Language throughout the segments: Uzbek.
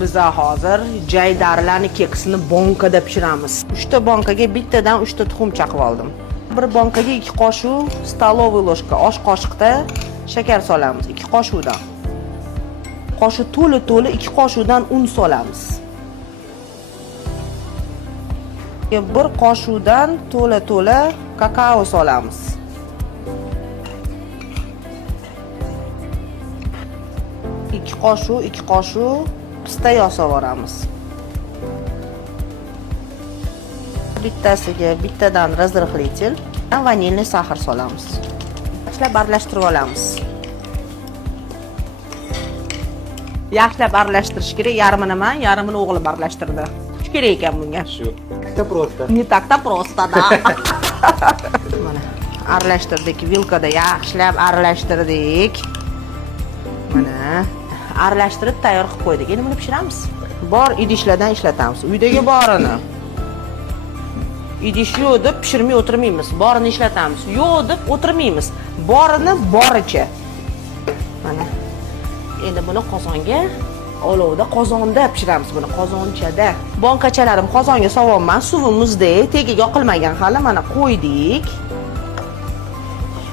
Biz hozir jaydarlarni keksini bonkada pishiramiz. 3 ta bonkaga bittadan 3 ta tuxum chaqib oldim. Bir bonkaga 2 qoshiq staloviy ложка osh qoshiqda shakar solamiz. 2 qoshiqdan. Qoshiq to'la 2 qoshiqdan un solamiz. Bir qoshiqdan to'la kakao solamiz. 2 qoshiq pista yog' sovoramiz. Bittasiga bittadan razrıhlitel, vanilniy sahar solamiz. Yaxshilab aralashtirib olamiz. Yaxshilab aralashtirish kerak. Yarmini men, yarmini o'g'lim aralashtirdi. Shu kerak ekan bunga. Shu. Так просто. Не так-то просто, да. Mana aralashtirdik, vilkada yaxshilab aralashtirdik. Mana aralashtirib tayyor qilib qo'ydik. Endi buni pishiramiz. Bor idishlardan ishlatamiz. Uydagi borini. Idish yo'q deb pishirmay o'tirmaymiz. Borini ishlatamiz. Yo'q deb o'tirmaymiz. Borini boricha. Mana. Endi buni qozonga olovda qozonda pishiramiz buni, qozonchada. Bonkachalarim qozonga sovunman, suvi muzdek, tagiga yoqilmagan hali mana qo'ydik.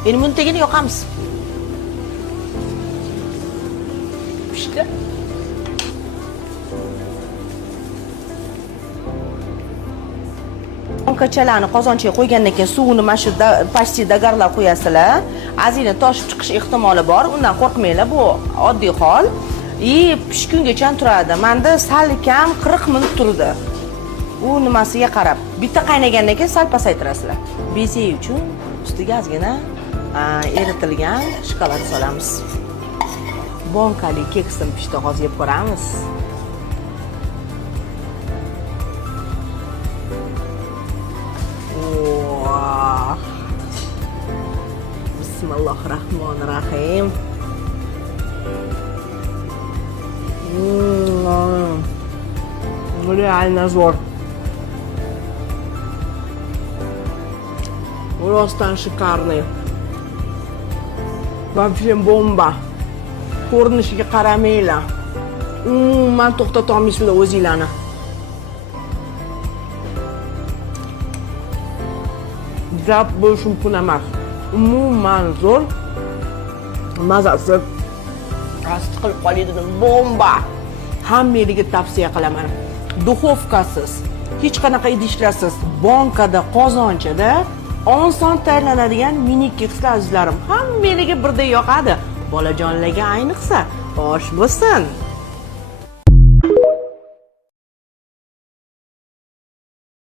Endi buni tagini yoqamiz. Pishdi. Bonkachalarni qozonchaga qo'ygandan keyin suvini mana shu почти dagarlab qo'yasizlar. Azina toshib chiqish ehtimoli bor. Undan qo'rqmanglar, bu oddiy hol. Pishgungacha turadi. Menda sal kam 40 minut turdi. U nimasiga qarab. Bitta qaynagandan keyin sal pasaytirasizlar. Bezak uchun ustiga ozgina eritilgan shokolad solamiz. Bonkali keksni pishdi, hozir yeb ko'ramiz. Bismillahirrahmanirrahim. Реально зор. Ростан шикарный. Вообще бомба. Ko'rinishiga qaramanglar. Men to'xtata olmaysizlar o'zinglarni. Gap bo'lishi mumkin emas. Umuman zo'r. Mazasi qasd qilib qoladigan bomba. Hammaga tavsiya qilaman. Duxovkasiz, hech qanaqa idishlarsiz, bonkada, qozonchada oson tayyorlanadigan mini kekslar azizlarim. Hammaga birdek yoqadi. Bolajonlarga ayniqsa osh bo'lsin.